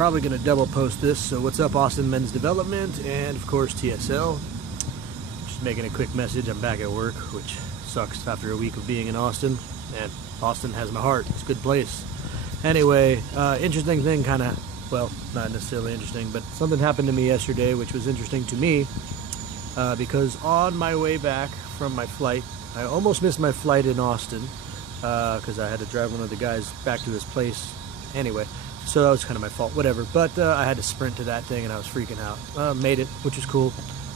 probably going to double post this. So what's up, Austin Men's Development, and of course TSL. Just making a quick message. I'm back at work, which sucks after a week of being in Austin, and Austin has my heart. It's a good place. Anyway, interesting thing, kind of, well, not necessarily interesting, but something happened to me yesterday which was interesting to me, because on my way back from my flight, I almost missed my flight in Austin, because I had to drive one of the guys back to his place. Anyway, so that was kind of my fault, whatever. But I had to sprint to that thing, and I was freaking out. Made it, which was cool.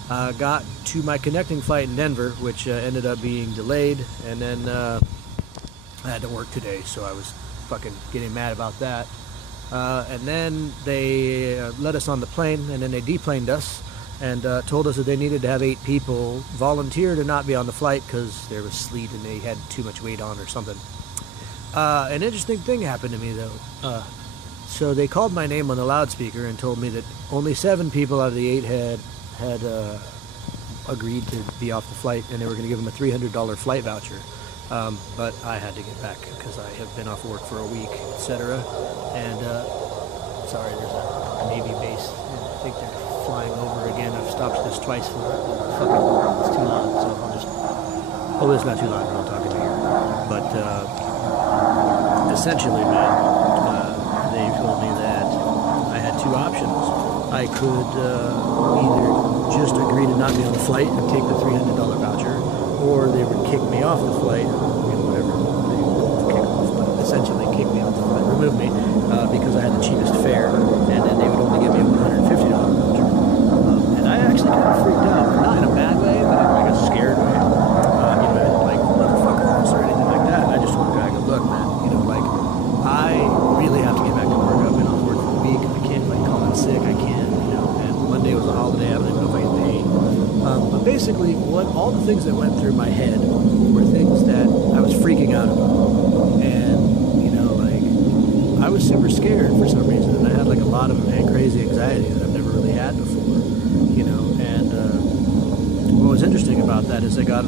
Got to my connecting flight in Denver, which ended up being delayed, and then I had to work today, so I was fucking getting mad about that. And then they let us on the plane, and then they deplaned us, and told us that they needed to have 8 people volunteer to not be on the flight because there was sleet and they had too much weight on or something. An interesting thing happened to me, though. So they called my name on the loudspeaker and told me that only 7 people out of the 8 had agreed to be off the flight, and they were going to give them a $300 flight voucher. But I had to get back because I have been off work for a week, etc. And sorry, there's a Navy base. I think they're flying over again. I've stopped this twice for it's too loud, so I'll just. Oh, it's not too loud. I'm talking to you. But essentially, man, they told me that I had 2 options. I could either just agree to not be on the flight and take the $300 voucher, or they would kick me off the flight, whatever, they both kick off, but essentially kick me off the flight, remove me, because I had the cheapest fare, and then they would only give me a $150 voucher. And I actually kind of freaked out, not in a bad way, but in like a scared way. Like, motherfuckers or anything like that. I just wanted to go, look, man, I really have to get back to work. I've been off work for a week. I can't, call in sick. I can't, and Monday was a holiday. I don't even know if I get paid. But basically, all the things that went through my head were things that I was freaking out about. And, I was super scared for some reason. And I had, a lot of crazy anxiety that I've never really had before, And what was interesting about that is I got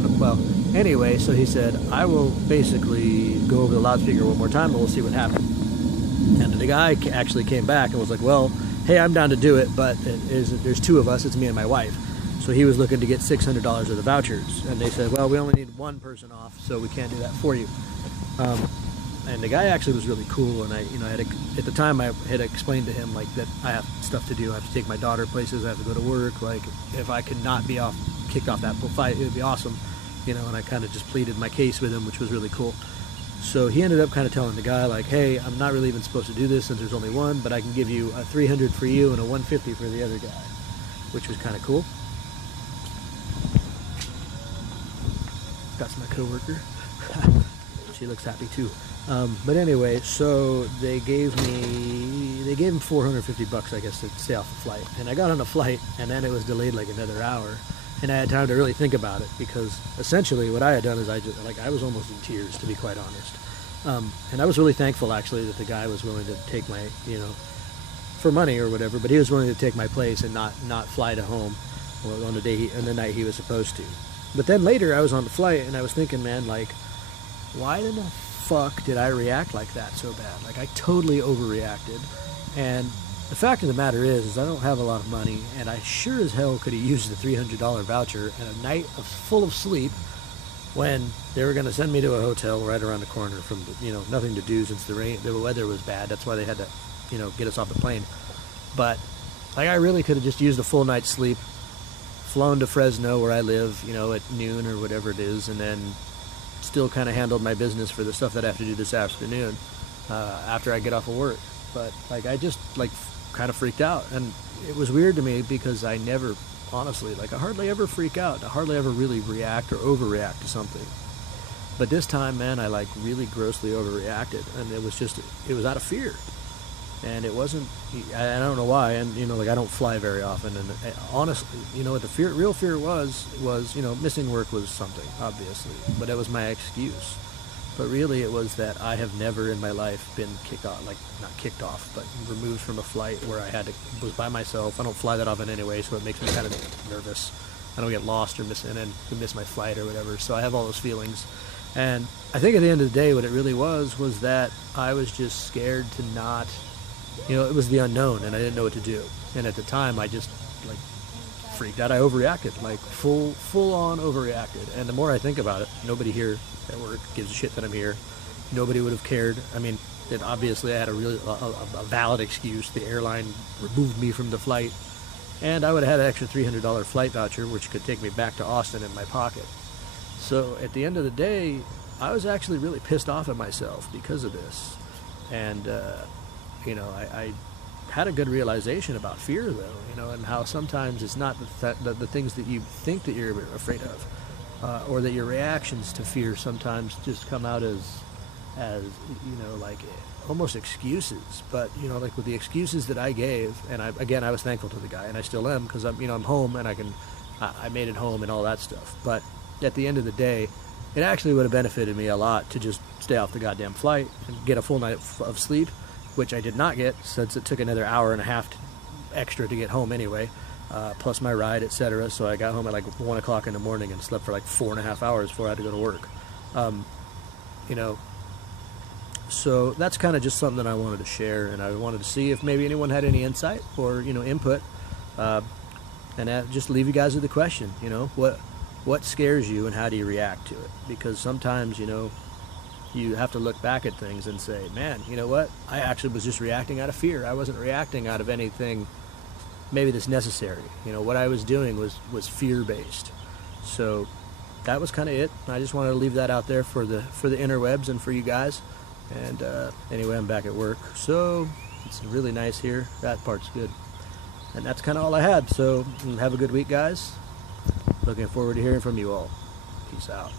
anyway, so he said, I will basically go over the loudspeaker one more time and we'll see what happens. And the guy actually came back and was like, well, hey, I'm down to do it, but there's 2 of us. It's me and my wife. So he was looking to get $600 of the vouchers. And they said, well, we only need 1 person off, so we can't do that for you. And the guy actually was really cool. And I at the time I had explained to him that I have stuff to do. I have to take my daughter places. I have to go to work. If I could not be kicked off that fight, it would be awesome. And I kind of just pleaded my case with him, which was really cool. So he ended up kind of telling the guy, hey, I'm not really even supposed to do this since there's only 1, but I can give you a $300 for you and a $150 for the other guy, which was kind of cool. That's my coworker. She looks happy too. But anyway, so they gave him $450, I guess, to stay off the flight. And I got on the flight, and then it was delayed another hour. And I had time to really think about it, because essentially what I had done is I was almost in tears, to be quite honest. And I was really thankful, actually, that the guy was willing to take my, for money or whatever, but he was willing to take my place and not fly to home on the night he was supposed to. But then later I was on the flight and I was thinking, man, why in the fuck did I react like that so bad? I totally overreacted. And the fact of the matter is I don't have a lot of money, and I sure as hell could have used the $300 voucher and a night full of sleep when they were going to send me to a hotel right around the corner from, nothing to do since the weather was bad. That's why they had to, get us off the plane. But, I really could have just used a full night's sleep, flown to Fresno where I live, at noon or whatever it is, and then still kind of handled my business for the stuff that I have to do this afternoon after I get off of work. But, I just, kind of freaked out. And it was weird to me because I never, honestly, I hardly ever freak out. I hardly ever really react or overreact to something. But this time, man, I really grossly overreacted. And it was out of fear. And it wasn't, I don't know why. And, I don't fly very often. And honestly, what the real fear was, missing work was something, obviously. But it was my excuse. But really it was that I have never in my life been kicked off, not kicked off, but removed from a flight where I was by myself. I don't fly that often anyway, so it makes me kind of nervous. I don't get lost or miss my flight or whatever. So I have all those feelings. And I think at the end of the day, what it really was that I was just scared to not it was the unknown, and I didn't know what to do. And at the time, I just like freaked out. I overreacted, like full on overreacted. And the more I think about it, nobody here at work gives a shit that I'm here. Nobody would have cared. I mean, obviously I had a valid excuse. The airline removed me from the flight, and I would have had an extra $300 flight voucher, which could take me back to Austin in my pocket. So at the end of the day, I was actually really pissed off at myself because of this. And, I had a good realization about fear, though, and how sometimes it's not the things that you think that you're afraid of, or that your reactions to fear sometimes just come out as like almost excuses. But, like with the excuses that I gave, and I was thankful to the guy, and I still am, because I'm home, and I made it home and all that stuff. But at the end of the day, it actually would have benefited me a lot to just stay off the goddamn flight and get a full night of sleep, which I did not get, since it took another hour and a half extra to get home anyway, plus my ride, etc. So I got home at like 1 o'clock in the morning and slept for like 4.5 hours before I had to go to work. So that's kind of just something that I wanted to share, and I wanted to see if maybe anyone had any insight or input, and just leave you guys with the question. What scares you, and how do you react to it? Because sometimes you have to look back at things and say, man, you know what? I actually was just reacting out of fear. I wasn't reacting out of anything maybe that's necessary. What I was doing was fear-based. So that was kind of it. I just wanted to leave that out there for the interwebs and for you guys. And anyway, I'm back at work, so it's really nice here. That part's good. And that's kind of all I had. So have a good week, guys. Looking forward to hearing from you all. Peace out.